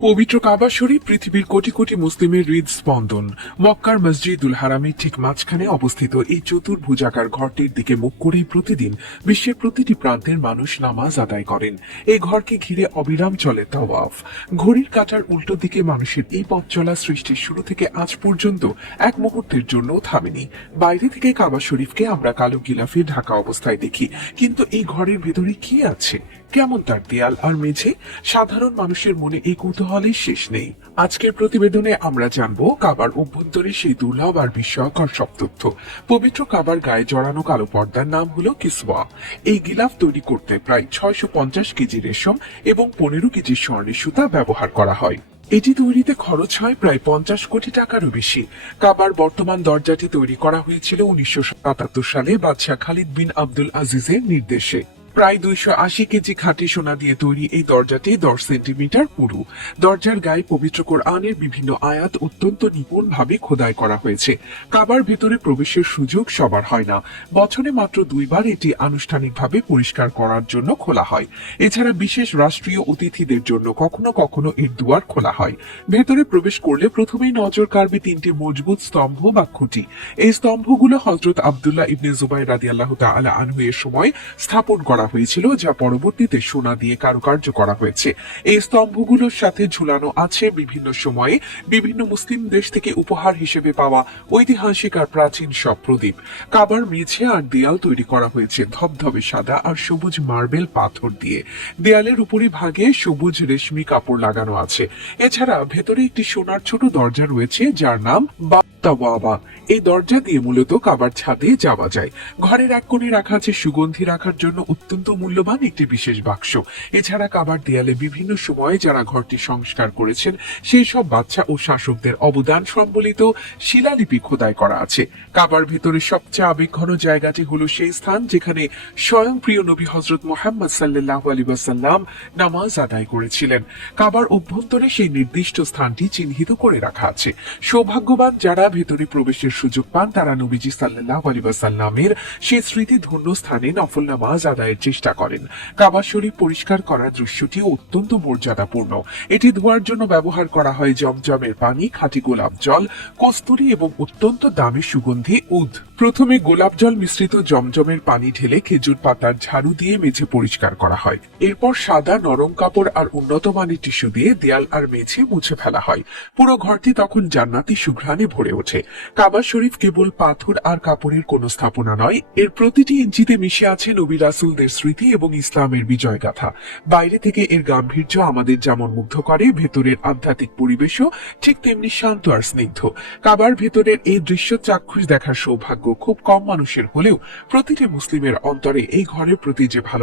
পবিত্র কাবা শরীফ পৃথিবীর কোটি কোটি মুসলিমের হৃদস্পন্দন। মক্কার মসজিদুল হারামের ঠিক মাঝখানে অবস্থিত এই চতুর্ভুজাকার ঘরটির দিকে মুখ করেই প্রতিদিন বিশ্বের প্রতিটি প্রান্তের মানুষ নামাজ আদায় করেন। এই ঘরকে ঘিরে অবিরাম চলে তাওয়াফ। ঘড়ির কাঁটার উল্টো দিকে মানুষের এই পথ চলা সৃষ্টির শুরু থেকে আজ পর্যন্ত এক মুহূর্তের জন্য থামেনি। বাইরে থেকে কাবা শরীফকে আমরা কালো গিলাফে ঢাকা অবস্থায় দেখি, কিন্তু এই ঘরের ভেতরে কি আছে, কেমন তার দেয়াল আর মেঝে, সাধারণ মানুষের মনে এই কৌতূহলের শেষ নেই। আজকের প্রতিবেদনে আমরা জানবো কাবার অভ্যন্তরে সেই দুর্লভ আর বিস্ময়কর সব তথ্য। পবিত্র কাবার গায়ে জড়ানো কালো পর্দার নাম হলো কিসওয়া। এই গিলাফ তৈরি করতে প্রায় 650 কেজি রেশম এবং 15 কেজি স্বর্ণের সুতা ব্যবহার করা হয়। এটি তৈরিতে খরচ হয় প্রায় 50 কোটি টাকারও বেশি। কাবার বর্তমান দরজাটি তৈরি করা হয়েছিল 1977 সালে বাদশাহ খালিদ বিন আব্দুল আজিজের নির্দেশে। প্রায় 280 কেজি খাঁটি সোনা দিয়ে তৈরি এই দরজাটি 10 সেন্টিমিটার পুরু। দরজার গায়ে পবিত্র কোরআনের বিভিন্ন আয়াত অত্যন্ত নিপুণভাবে খোদাই করা হয়েছে। কাবার ভেতরে প্রবেশের সুযোগ সবার হয় না। বছরে মাত্র 2 বার এটি আনুষ্ঠানিকভাবে পরিষ্কার করার জন্য খোলা হয়। এছাড়া বিশেষ রাষ্ট্রীয় অতিথিদের জন্য কখনো কখনো এর দুয়ার খোলা হয়। ভেতরে প্রবেশ করলে প্রথমেই নজর কাড়বে 3টি মজবুত স্তম্ভ বা খুঁটি। এই স্তম্ভগুলো হযরত আব্দুল্লাহ ইবনে জুবাইর রাদিয়াল্লাহু তাআলা আনহু এর সময় স্থাপন করা হয়েছিল, যা পরবর্তীতে সোনা দিয়ে কারুকার্য করা হয়েছে। এই স্তম্ভগুলোর সাথে ঝুলানো আছে বিভিন্ন সময়ে বিভিন্ন মুসলিম দেশ থেকে উপহার হিসেবে পাওয়া ঐতিহাসিক আর প্রাচীন সব প্রদীপ। কাবার মেঝে আর দেয়াল তৈরি করা হয়েছে ধবধবে সাদা আর সবুজ মার্বেল পাথর দিয়ে। দেয়ালের উপরিভাগে সবুজ রেশমি কাপড় লাগানো আছে। এছাড়া ভেতরে একটি সোনার ছোট দরজা রয়েছে, যার নাম তাওয়াবা। এই দরজা দিয়ে মূলত কাবার ছাদে যাওয়া যায়। ঘরের এক কোণে রাখা আছে সুগন্ধি রাখার জন্য অত্যন্ত মূল্যবান একটি বিশেষ বাক্স। এছাড়া কাবার দেয়ালে বিভিন্ন সময়ে যারা ঘরটি সংস্কার করেছেন সেই সব বাদশা ও শাসকদের অবদান সম্বলিত শিলালিপি খোদাই করা আছে। কাবার ভেতরে সবচেয়ে আবেগঘন জায়গাটি হলো সেই স্থান যেখানে স্বয়ং প্রিয় নবী হযরত মুহাম্মদ সাল্লাল্লাহু আলাইহি ওয়াসাল্লাম নামাজ আদায় করেছিলেন। কাবার অভ্যন্তরে সেই নির্দিষ্ট স্থানটি চিহ্নিত করে রাখা আছে। সৌভাগ্যবান যারা ভেতরে প্রবেশের সুযোগ পান তারা নবীজি সাল্লাল্লাহু আলাইহি ওয়াসাল্লামের সেই স্মৃতি ধন্য স্থানে নফল নামাজ আদায়ের চেষ্টা করেন। কাবা শরীফ পরিষ্কার করার দৃশ্যটি অত্যন্ত মর্যাদাপূর্ণ। এটি ধোয়ার জন্য ব্যবহার করা হয় জমজমের পানি, খাঁটি গোলাপ জল, কস্তুরী এবং অত্যন্ত দামি সুগন্ধি উদ। প্রথমে গোলাপ জল মিশ্রিত জমজমের পানি ঢেলে খেজুর পাতার ঝাড়ু দিয়ে মেঝে পরিষ্কার করা হয়। এরপর সাদা নরম কাপড় আর উন্নত মানের টিস্যু দিয়ে দেয়াল আর মেঝে মুছে ফেলা হয়। পুরো ঘরটি তখন জান্নাতি সুঘ্রাণে ভরে ওঠে। কাবা শরীফ কেবল পাথর আর কাপড়ের কোনো স্থাপনা নয়, এর প্রতিটি ইঞ্চিতে মিশে আছে নবী রাসূলদের স্মৃতি এবং ইসলামের বিজয় গাথা। বাইরে থেকে এর গাম্ভীর্য আমাদের যেমন মুগ্ধ করে, ভেতরের আধ্যাত্মিক পরিবেশও ঠিক তেমনি শান্ত আর স্নিগ্ধ। কাবার ভেতরের এই দৃশ্য চাক্ষুষ দেখার সৌভাগ্য খুব কম মানুষের হলেও প্রতিটি মুসলিমের অন্তরে এই ঘরের প্রতি যে ভালো